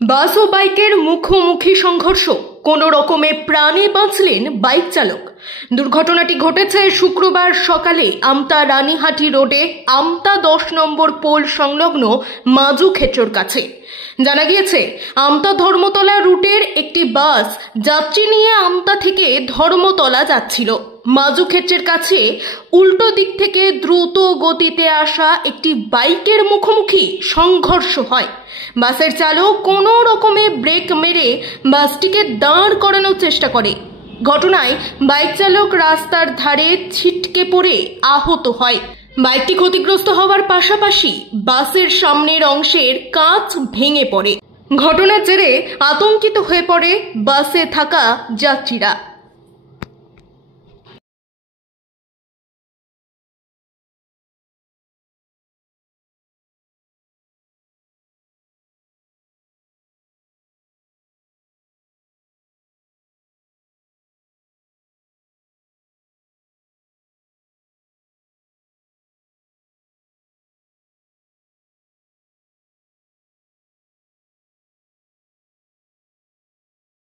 বাস ও বাইকের মুখোমুখি সংঘর্ষ, কোনো রকমে প্রাণে বাঁচলেন বাইক চালক। দুর্ঘটনাটি ঘটেছে শুক্রবার সকালে আমতা রানীহাটি রোডে আমতা 10 নম্বর পোল সংলগ্ন মাজুক্ষেত্রর কাছে। জানা গিয়েছে, আমতা ধর্মতলা রুটের একটি বাস যাত্রী নিয়ে আমতা থেকে ধর্মতলা যাচ্ছিল। মাজুক্ষেত্রের কাছে উল্টো দিক থেকে দ্রুত গতিতে আসা একটি বাইকের মুখোমুখি সংঘর্ষ হয়। বাসের চালক কোনো রকমে ব্রেক মেরে বাসটিকে দাঁড় করানোর চেষ্টা করে। ঘটনায় বাইক চালক রাস্তার ধারে ছিটকে পড়ে আহত হয়। বাইকটি ক্ষতিগ্রস্ত হওয়ার পাশাপাশি বাসের সামনের অংশের কাঁচ ভেঙে পড়ে। ঘটনার জেরে আতঙ্কিত হয়ে পড়ে বাসে থাকা যাত্রীরা।